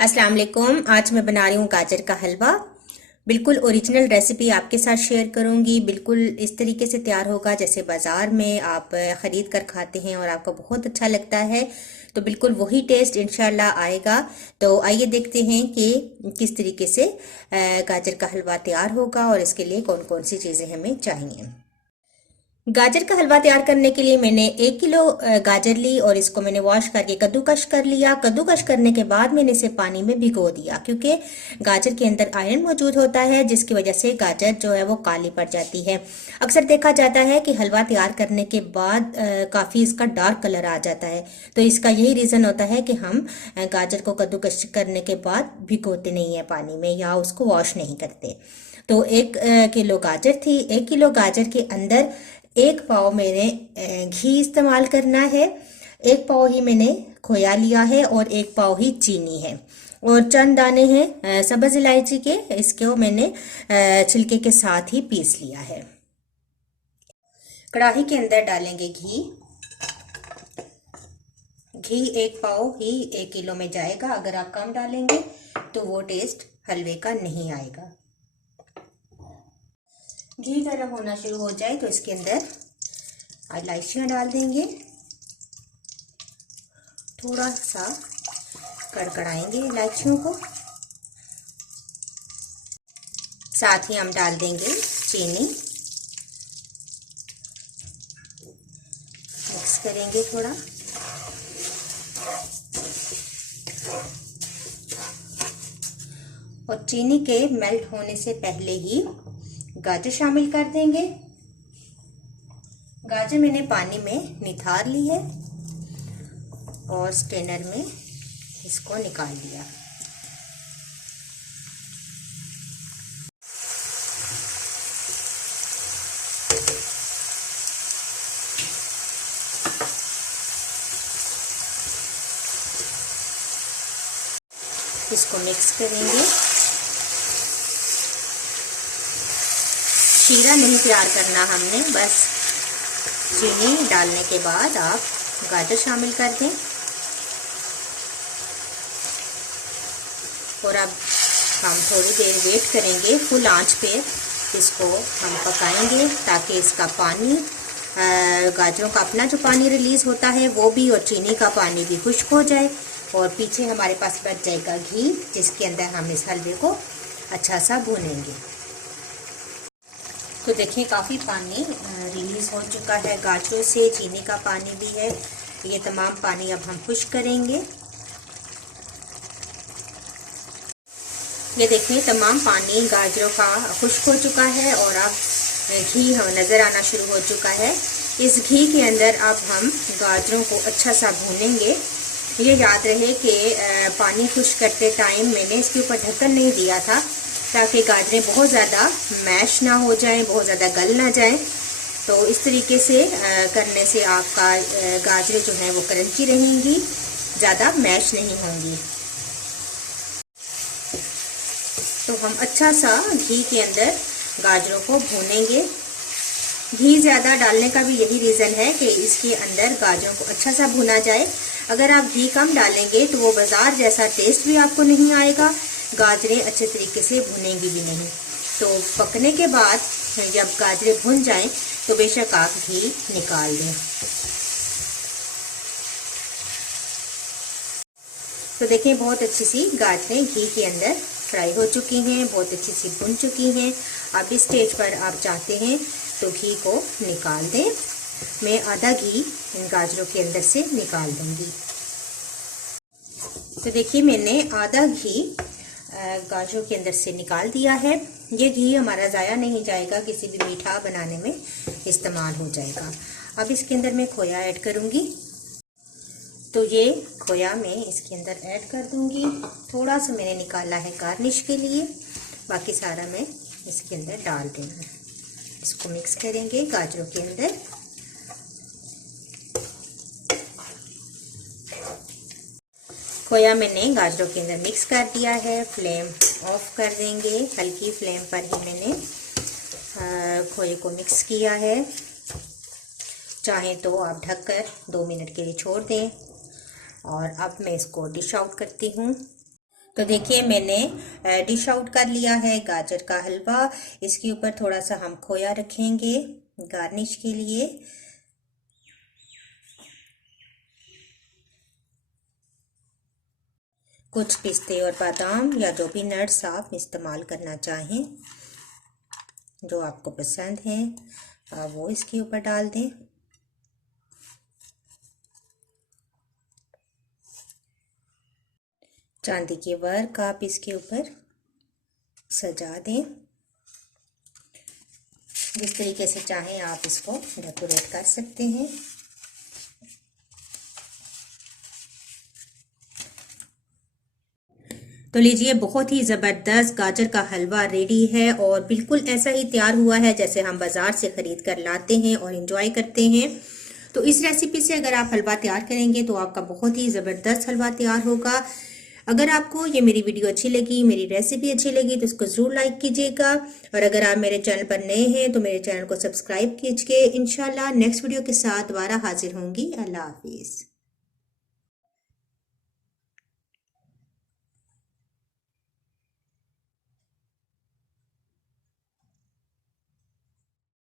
अस्सलाम वालेकुम। आज मैं बना रही हूँ गाजर का हलवा। बिल्कुल ओरिजिनल रेसिपी आपके साथ शेयर करूँगी। बिल्कुल इस तरीके से तैयार होगा जैसे बाज़ार में आप ख़रीद कर खाते हैं और आपको बहुत अच्छा लगता है। तो बिल्कुल वही टेस्ट इंशाल्लाह आएगा। तो आइए देखते हैं कि किस तरीके से गाजर का हलवा तैयार होगा और इसके लिए कौन कौन सी चीज़ें हमें चाहिए। गाजर का हलवा तैयार करने के लिए मैंने 1 किलो गाजर ली और इसको मैंने वॉश करके कद्दूकश कर लिया। कद्दूकश करने के बाद मैंने इसे पानी में भिगो दिया क्योंकि गाजर के अंदर आयरन मौजूद होता है जिसकी वजह से गाजर जो है वो काली पड़ जाती है। अक्सर देखा जाता है कि हलवा तैयार करने के बाद काफ़ी इसका डार्क कलर आ जाता है। तो इसका यही रीज़न होता है कि हम गाजर को कद्दूकश करने के बाद भिगोते नहीं है पानी में या उसको वॉश नहीं करते। तो 1 किलो गाजर थी। 1 किलो गाजर के अंदर 1 पाव मैंने घी इस्तेमाल करना है। 1 पाव ही मैंने खोया लिया है और 1 पाव ही चीनी है और चंद दाने हैं सब्ज इलायची के। इसको मैंने छिलके के साथ ही पीस लिया है। कढ़ाई के अंदर डालेंगे घी। घी 1 पाव ही 1 किलो में जाएगा। अगर आप कम डालेंगे तो वो टेस्ट हलवे का नहीं आएगा। घी गर्म होना शुरू हो जाए तो इसके अंदर इलायचियाँ डाल देंगे। थोड़ा सा कड़कड़ाएंगे इलायचियों को। साथ ही हम डाल देंगे चीनी। मिक्स करेंगे थोड़ा। और चीनी के मेल्ट होने से पहले ही गाजर शामिल कर देंगे। गाजर मैंने पानी में निथार ली है और स्ट्रेनर में इसको निकाल लिया। इसको मिक्स करेंगे। शीरा नहीं तैयार करना हमने, बस चीनी डालने के बाद आप गाजर शामिल कर दें और अब हम थोड़ी देर वेट करेंगे। फुल आंच पे इसको हम पकाएंगे ताकि इसका पानी, गाजरों का अपना जो पानी रिलीज होता है वो भी और चीनी का पानी भी खुश्क हो जाए और पीछे हमारे पास बच जाएगा घी जिसके अंदर हम इस हलवे को अच्छा सा भूनेंगे। तो देखिए काफ़ी पानी रिलीज हो चुका है गाजरों से, चीनी का पानी भी है। ये तमाम पानी अब हम खुश्क करेंगे। ये देखिए तमाम पानी गाजरों का खुश्क हो चुका है और अब घी नज़र आना शुरू हो चुका है। इस घी के अंदर अब हम गाजरों को अच्छा सा भूनेंगे। ये याद रहे कि पानी खुश्क करते टाइम मैंने इसके ऊपर ढक्कन नहीं दिया था ताकि गाजरें बहुत ज़्यादा मैश ना हो जाएं, बहुत ज़्यादा गल ना जाएं। तो इस तरीके से करने से आपका गाजरें जो हैं वो क्रंची रहेंगी, ज़्यादा मैश नहीं होंगी। तो हम अच्छा सा घी के अंदर गाजरों को भूनेंगे। घी ज़्यादा डालने का भी यही रीज़न है कि इसके अंदर गाजरों को अच्छा सा भुना जाए। अगर आप घी कम डालेंगे तो वो बाज़ार जैसा टेस्ट भी आपको नहीं आएगा, गाजरें अच्छे तरीके से भुनेंगी भी नहीं। तो पकने के बाद जब गाजरें भुन जाएं तो बेशक आप घी निकाल दें। तो देखिए बहुत अच्छी सी गाजरें घी के अंदर फ्राई हो चुकी हैं, बहुत अच्छी सी भुन चुकी हैं। अब इस स्टेज पर आप चाहते हैं तो घी को निकाल दें। मैं आधा घी इन गाजरों के अंदर से निकाल दूंगी। तो देखिए मैंने आधा घी गाजरों के अंदर से निकाल दिया है। ये घी हमारा ज़ाया नहीं जाएगा, किसी भी मीठा बनाने में इस्तेमाल हो जाएगा। अब इसके अंदर मैं खोया ऐड करूँगी। तो ये खोया मैं इसके अंदर ऐड कर दूंगी। थोड़ा सा मैंने निकाला है गार्निश के लिए, बाकी सारा मैं इसके अंदर डाल देंगे। इसको मिक्स करेंगे गाजरों के अंदर। खोया मैंने गाजरों के अंदर मिक्स कर दिया है। फ्लेम ऑफ कर देंगे, हल्की फ्लेम पर ही मैंने खोए को मिक्स किया है। चाहे तो आप ढककर 2 मिनट के लिए छोड़ दें। और अब मैं इसको डिश आउट करती हूँ। तो देखिए मैंने डिश आउट कर लिया है गाजर का हलवा। इसके ऊपर थोड़ा सा हम खोया रखेंगे गार्निश के लिए। कुछ पिस्ते और बादाम या जो भी नट्स आप इस्तेमाल करना चाहें, जो आपको पसंद है वो इसके ऊपर डाल दें। चांदी के वर्क आप इसके ऊपर सजा दें। जिस तरीके से चाहें आप इसको डेकोरेट कर सकते हैं। तो लीजिए, बहुत ही ज़बरदस्त गाजर का हलवा रेडी है और बिल्कुल ऐसा ही तैयार हुआ है जैसे हम बाज़ार से ख़रीद कर लाते हैं और एंजॉय करते हैं। तो इस रेसिपी से अगर आप हलवा तैयार करेंगे तो आपका बहुत ही ज़बरदस्त हलवा तैयार होगा। अगर आपको ये मेरी वीडियो अच्छी लगी, मेरी रेसिपी अच्छी लगी तो इसको ज़रूर लाइक कीजिएगा। और अगर आप मेरे चैनल पर नए हैं तो मेरे चैनल को सब्सक्राइब कीजिए। इंशाल्लाह नेक्स्ट वीडियो के साथ दोबारा हाजिर होंगी। अल्लाह हाफिज़।